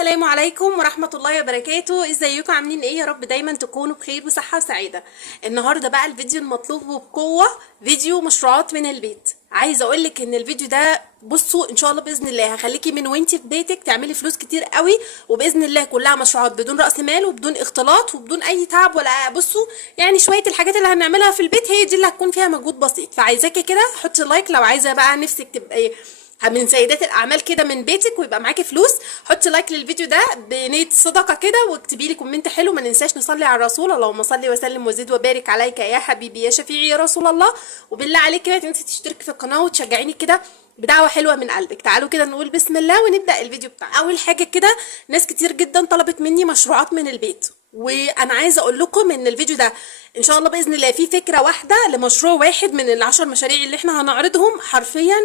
السلام عليكم ورحمة الله وبركاته. ازيكم عاملين ايه؟ يا رب دايما تكونوا بخير وصحة وسعادة. النهاردة بقى الفيديو المطلوب وبقوة، فيديو مشروعات من البيت. عايزة اقولك ان الفيديو ده بصوا ان شاء الله باذن الله هخليكي من وانتي في بيتك تعملي فلوس كتير قوي، وباذن الله كلها مشروعات بدون رأس مال وبدون اختلاط وبدون اي تعب ولا بصوا يعني شوية الحاجات اللي هنعملها في البيت هي دي اللي هتكون فيها مجهود بسيط. فعايزاكي كده حطي لايك لو عايزة بقى نفسك تبقى من سيدات الاعمال كده من بيتك ويبقى معاكي فلوس. حطي لايك للفيديو ده بنية صدقه كده واكتبي لي كومنت حلو. ما ننساش نصلي على الرسول، اللهم صل وسلم وزد وبارك عليك يا حبيبي يا شفيعي يا رسول الله. وبالله عليك كده تنسي تشتركي في القناه وتشجعيني كده بدعوه حلوه من قلبك. تعالوا كده نقول بسم الله ونبدا الفيديو بتاعنا. اول حاجه كده، ناس كتير جدا طلبت مني مشروعات من البيت، وانا عايزه اقول لكم ان الفيديو ده ان شاء الله باذن الله فيه فكره واحده لمشروع واحد من العشر مشاريع اللي احنا هنعرضهم. حرفيا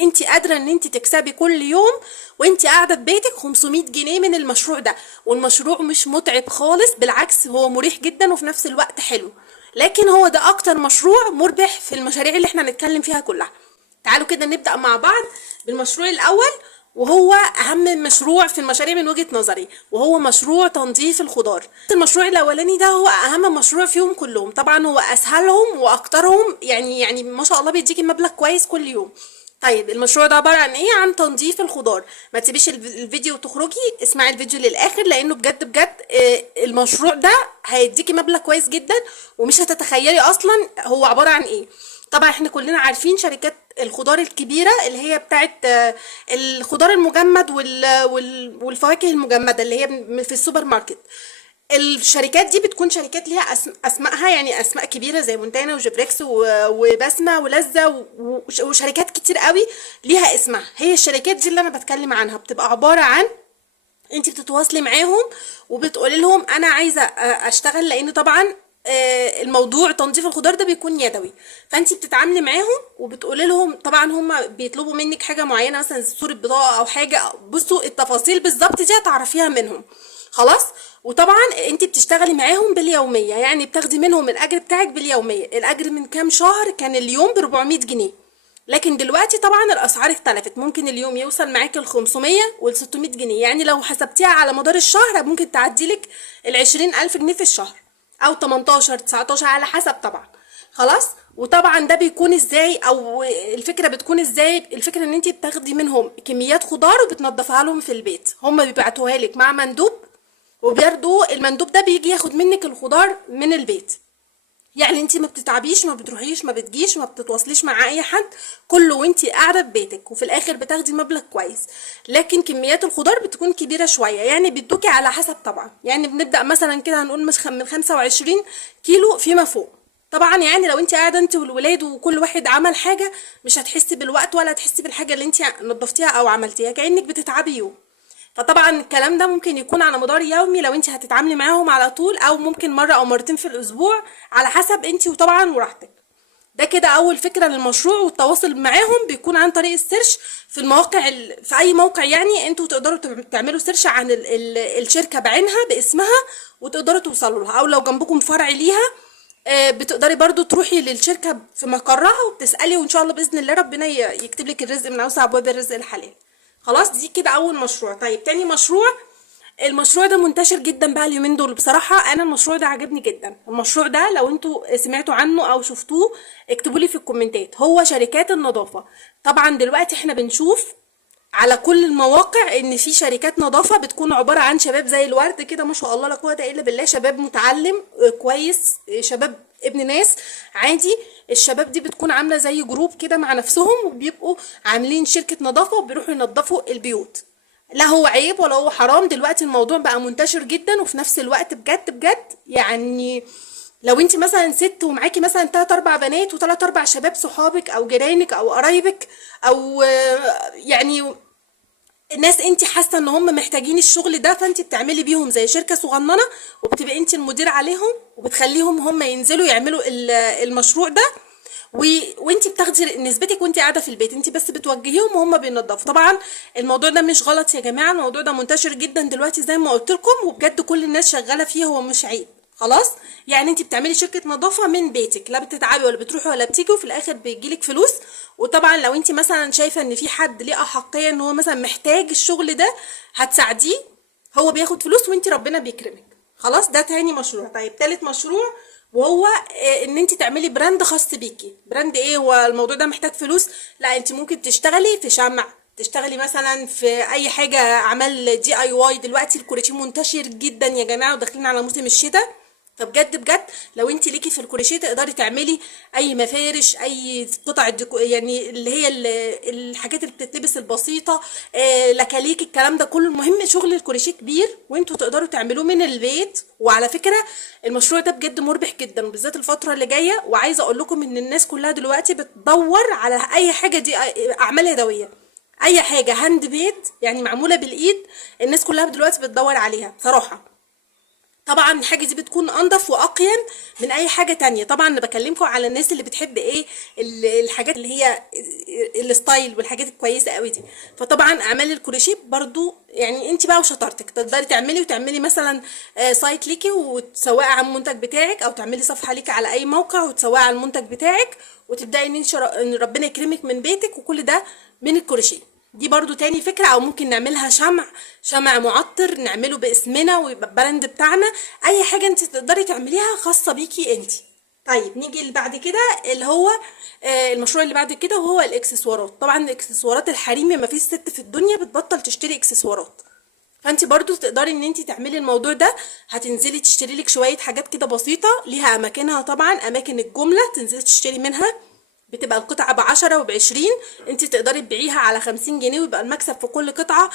انت قادره ان انت تكسبي كل يوم وانت قاعده في بيتك 500 جنيه من المشروع ده. والمشروع مش متعب خالص، بالعكس هو مريح جدا وفي نفس الوقت حلو. لكن هو ده اكتر مشروع مربح في المشاريع اللي احنا هنتكلم فيها كلها. تعالوا كده نبدا مع بعض بالمشروع الاول، وهو اهم مشروع في المشاريع من وجهة نظري، وهو مشروع تنظيف الخضار. المشروع الاولاني ده هو اهم مشروع فيهم كلهم، طبعا هو اسهلهم واكترهم، يعني ما شاء الله بيديكي مبلغ كويس كل يوم. طيب المشروع ده عبارة عن ايه؟ عن تنظيف الخضار. ما تسيبيش الفيديو وتخرجي، اسمعي الفيديو للاخر لانه بجد بجد المشروع ده هيديكي مبلغ كويس جدا ومش هتتخيلي اصلا هو عبارة عن ايه. طبعا احنا كلنا عارفين شركات الخضار الكبيرة اللي هي بتاعت الخضار المجمد والفواكه المجمدة اللي هي في السوبر ماركت. الشركات دي بتكون شركات ليها اسمائها، يعني اسماء كبيره زي مونتانا وجيفريكس وبسمه ولذه وشركات كتير قوي ليها اسمها. هي الشركات دي اللي انا بتكلم عنها بتبقى عباره عن انت بتتواصلي معاهم وبتقولي لهم انا عايزه اشتغل، لان طبعا الموضوع تنظيف الخضار ده بيكون يدوي. فانت بتتعاملي معاهم وبتقولي لهم، طبعا هم بيطلبوا منك حاجه معينه مثلا صوره بطاقه او حاجه، بصوا التفاصيل بالظبط دي هتعرفيها منهم خلاص. وطبعا انت بتشتغلي معاهم باليوميه، يعني بتاخدي منهم الاجر بتاعك باليوميه. الاجر من كام شهر كان اليوم ب 400 جنيه، لكن دلوقتي طبعا الاسعار اختلفت، ممكن اليوم يوصل معاك ل 500 وال 600 جنيه. يعني لو حسبتيها على مدار الشهر ممكن تعديلك ال 20,000 جنيه في الشهر، او 18 19 على حسب طبعا خلاص. وطبعا ده بيكون ازاي، او الفكره بتكون ازاي؟ الفكره ان انت بتاخدي منهم كميات خضار وبتنضفها لهم في البيت، هم بيبعتوها لك مع مندوب، وبرضه المندوب ده بيجي ياخد منك الخضار من البيت. يعني انت ما بتتعبيش، ما بتروحيش، ما بتجيش، ما بتتواصليش مع اي حد، كله وانت قاعده في بيتك، وفي الاخر بتاخدي مبلغ كويس. لكن كميات الخضار بتكون كبيره شويه، يعني بيدوكي على حسب طبعا. يعني بنبدا مثلا كده هنقول من 25 كيلو فيما فوق. طبعا يعني لو انت قاعده انت والولاد وكل واحد عمل حاجه مش هتحسي بالوقت ولا هتحسي بالحاجه اللي انت نضفتيها او عملتيها، كانك بتتعبي يوم. فطبعا الكلام ده ممكن يكون على مدار يومي لو انت هتتعاملي معاهم على طول، او ممكن مرة او مرتين في الاسبوع على حسب انت وطبعا وراحتك. ده كده اول فكرة للمشروع، والتواصل معاهم بيكون عن طريق السيرش في المواقع في اي موقع. يعني انتوا تقدروا تعملوا سيرش عن الشركة بعينها باسمها وتقدروا توصلوا لها، او لو جنبكم فرع ليها بتقدري برضو تروحي للشركة في مقرها وبتسألي، وان شاء الله باذن الله ربنا يكتب لك الرزق من اوسع ابواب الرزق الحلال. خلاص دي كده اول مشروع. طيب تاني مشروع، المشروع ده منتشر جدا بقى اليومين دول. بصراحة انا المشروع ده عجبني جدا. المشروع ده لو انتوا سمعتوا عنه او شفتوه اكتبوا لي في الكومنتات. هو شركات النظافة. طبعا دلوقتي احنا بنشوف على كل المواقع ان في شركات نظافة بتكون عبارة عن شباب زي الورد كده، ما شاء الله لا قوة الا بالله، شباب متعلم كويس، شباب ابن ناس عادي. الشباب دي بتكون عاملة زي جروب كده مع نفسهم، وبيبقوا عاملين شركة نظافة وبيروحوا ينظفوا البيوت. لا هو عيب ولا هو حرام، دلوقتي الموضوع بقى منتشر جدا، وفي نفس الوقت بجد بجد يعني لو انت مثلا ست ومعاكي مثلا 3 4 بنات و3 4 شباب صحابك او جيرانك او قرايبك، او يعني الناس انت حاسه ان هم محتاجين الشغل ده، فانت بتعملي بيهم زي شركه صغننه، وبتبقي انت المدير عليهم، وبتخليهم هم ينزلوا يعملوا المشروع ده، وانت بتاخدي نسبتك وانت قاعده في البيت، انت بس بتوجهيهم وهم بينظفوا. طبعا الموضوع ده مش غلط يا جماعه، الموضوع ده منتشر جدا دلوقتي زي ما قلت لكم، وبجد كل الناس شغاله فيه، هو مش عيب خلاص. يعني انت بتعملي شركه نظافه من بيتك، لا بتتعبي ولا بتروحي ولا بتيجي، وفي الاخر بيجيلك فلوس. وطبعا لو انت مثلا شايفه ان في حد ليه احقيه ان هو مثلا محتاج الشغل ده هتساعديه، هو بياخد فلوس وانت ربنا بيكرمك. خلاص، ده تاني مشروع. طيب تالت مشروع، وهو ان انت تعملي براند خاص بيكي. براند ايه؟ هو الموضوع ده محتاج فلوس؟ لا، انت ممكن تشتغلي في شمع، تشتغلي مثلا في اي حاجه اعمال دي اي واي. دلوقتي الكروشيه منتشر جدا يا جماعه، وداخلين على موسم الشتاء. فبجد بجد لو انت ليكي في الكروشيه تقدري تعملي اي مفارش، اي قطع يعني اللي هي الحاجات اللي بتتلبس البسيطه، لكاليك، الكلام ده كله. المهم شغل الكروشيه كبير وانتوا تقدروا تعملوه من البيت. وعلى فكره المشروع ده بجد مربح جدا، وبالذات الفتره اللي جايه. وعايزه اقول لكم ان الناس كلها دلوقتي بتدور على اي حاجه دي اعمال يدويه، اي حاجه هاند ميد يعني معموله بالايد. الناس كلها دلوقتي بتدور عليها بصراحه. طبعا الحاجه دي بتكون انضف واقيم من اي حاجه تانية. طبعا انا بكلمكم على الناس اللي بتحب ايه، الحاجات اللي هي الستايل والحاجات الكويسه قوي دي. فطبعا اعمال الكروشيه برضو يعني انت بقى وشطارتك تقدري تعملي مثلا سايت ليكي وتسوقي على المنتج بتاعك، او تعملي صفحه ليكي على اي موقع وتسوقي على المنتج بتاعك، وتبداي ان ربنا يكرمك من بيتك، وكل ده من الكروشيه. دي برضو تاني فكرة. او ممكن نعملها شمع معطر نعمله باسمنا ويبقى البراند بتاعنا. اي حاجة انت تقدري تعمليها خاصة بيكي انت. طيب نيجي اللي بعد كده، اللي هو المشروع اللي بعد كده، وهو الاكسسوارات. طبعا الاكسسوارات الحريمي، ما فيش ست في الدنيا بتبطل تشتري اكسسوارات. فانت برضو تقدري ان انت تعملي الموضوع ده. هتنزلي تشتري لك شوية حاجات كده بسيطة، ليها اماكنها طبعا، اماكن الجملة تنزلي تشتري منها. بتبقى القطعة ب10 وب20. انت تقدري تبيعيها على 50 جنيه، ويبقى المكسب في كل قطعة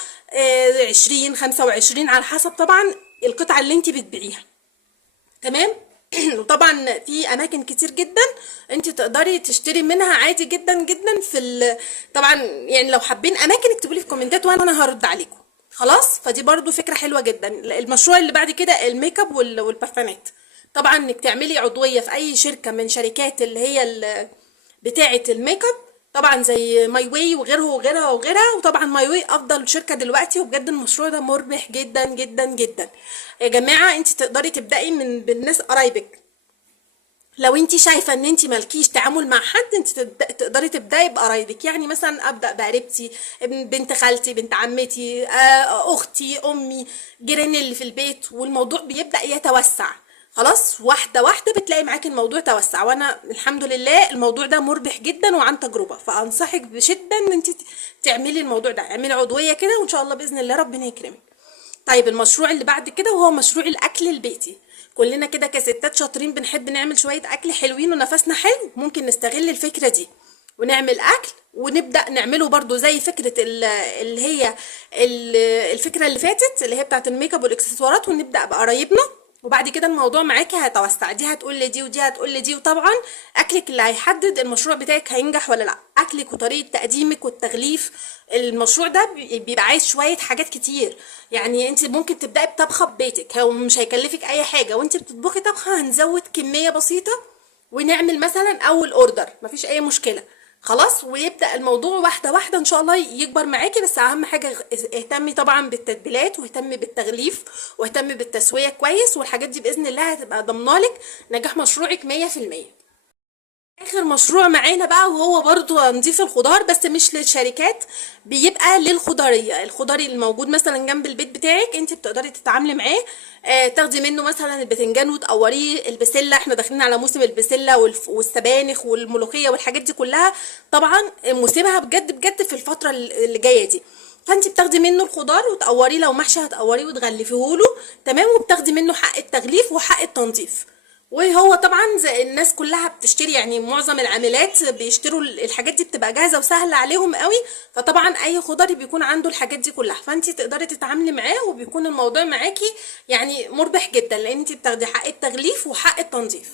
20 25 على حسب طبعا القطعة اللي انت بتبيعيها. تمام. وطبعا في اماكن كتير جدا انت تقدري تشتري منها عادي جدا جدا طبعا يعني لو حابين اماكن اكتبوا لي في الكومنتات وانا هرد عليكم. خلاص، فدي برضو فكرة حلوة جدا. المشروع اللي بعد كده الميك اب والبرفانات. طبعا انك تعملي عضوية في اي شركة من شركات اللي هي بتاعة الميك اب، طبعا زي ماي واي وغيرها. وطبعا ماي واي افضل شركة دلوقتي، وبجد المشروع ده مربح جدا جدا جدا يا جماعة. انت تقدري تبدأي بالناس قرايبك. لو انت شايفه ان انت مالكيش تعامل مع حد، انت تقدري تبداي بقرايبك. يعني مثلا ابدا بقريبتي، بنت خالتي، بنت عمتي، اختي، امي، جيراني اللي في البيت، والموضوع بيبدا يتوسع. خلاص، واحده واحده بتلاقي معاكي الموضوع توسع. وانا الحمد لله الموضوع ده مربح جدا وعن تجربه، فانصحك بشده ان انت تعملي الموضوع ده. اعملي عضويه كده وان شاء الله باذن الله ربنا يكرمك. طيب المشروع اللي بعد كده، وهو مشروع الاكل البيتي. كلنا كده كستات شاطرين بنحب نعمل شوية اكل حلوين ونفسنا حلو. ممكن نستغل الفكرة دي ونعمل اكل، ونبدأ نعمله برضو زي فكرة اللي هي الفكرة اللي فاتت، اللي هي بتاعت الميك اب والاكسسوارات، ونبدأ بقرايبنا. وبعد كده الموضوع معاكي هيتوسع، دي هتقول لدي ودي هتقول لدي. وطبعا اكلك اللي هيحدد المشروع بتاعك هينجح ولا لا، اكلك وطريقه تقديمك والتغليف. المشروع ده بيبقى عايز شويه حاجات كتير. يعني انت ممكن تبداي بطبخه ببيتك، هو مش هيكلفك اي حاجه، وانت بتطبخي طبخه هنزود كميه بسيطه ونعمل مثلا اول اوردر، مفيش اي مشكله. خلاص، ويبدا الموضوع واحده واحده ان شاء الله يكبر معاكي. بس اهم حاجه اهتمي طبعا بالتتبيلات، واهتمي بالتغليف، واهتمي بالتسويه كويس، والحاجات دي باذن الله هتبقى ضمنالك نجاح مشروعك 100%. اخر مشروع معانا بقى، وهو برضو نضيف الخضار، بس مش للشركات، بيبقى للخضاريه. الخضاري الموجود مثلا جنب البيت بتاعك انت بتقدري تتعاملي معاه. تاخدي منه مثلا البتنجان وتقوريه، البسله، احنا داخلين على موسم البسله والسبانخ والملوخيه والحاجات دي كلها. طبعا موسمها بجد بجد في الفتره اللي جايه دي. فانت بتاخدي منه الخضار وتقوريه، لو محشي هتقوريه وتغلفيه له. تمام. وبتاخدي منه حق التغليف وحق التنظيف. وهو طبعا زي الناس كلها بتشتري، يعني معظم العاملات بيشتروا الحاجات دي، بتبقى جاهزه وسهله عليهم قوي. فطبعا اي خضري بيكون عنده الحاجات دي كلها، فانت تقدري تتعاملي معاه وبيكون الموضوع معاكي يعني مربح جدا، لان انت بتاخدي حق التغليف وحق التنظيف.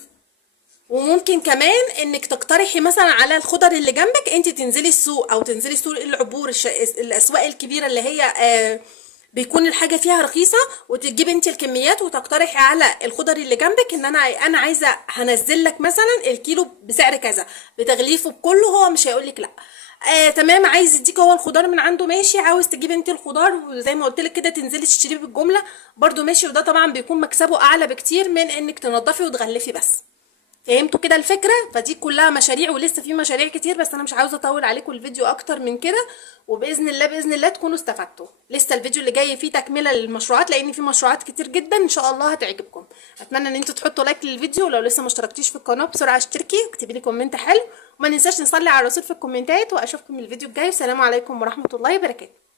وممكن كمان انك تقترحي مثلا على الخضر اللي جنبك، انت تنزلي السوق او تنزلي سوق العبور، الاسواق الكبيره اللي هي بيكون الحاجه فيها رخيصه، وتجيبي انت الكميات وتقترحي على الخضر اللي جنبك ان انا عايزه هنزل لك مثلا الكيلو بسعر كذا بتغليفه بكله، هو مش هيقول لك لا. تمام. عايز يديك هو الخضار من عنده ماشي، عاوز تجيبي انت الخضار وزي ما قلت لك كده تنزلي تشتريه بالجمله برده ماشي. وده طبعا بيكون مكسبه اعلى بكتير من انك تنضفي وتغلفي بس. فهمتوا كده الفكره؟ فدي كلها مشاريع، ولسه في مشاريع كتير، بس انا مش عاوزه اطول عليكم الفيديو اكتر من كده. وباذن الله باذن الله تكونوا استفدتوا. لسه الفيديو اللي جاي فيه تكمله للمشروعات، لان في مشروعات كتير جدا ان شاء الله هتعجبكم. اتمنى ان انتوا تحطوا لايك للفيديو، ولو لسه ما اشتركتيش في القناه بسرعه اشتركي واكتبي لي كومنت حلو، وما ننساش نصلي على الرسول في الكومنتات. واشوفكم الفيديو الجاي، والسلام عليكم ورحمه الله وبركاته.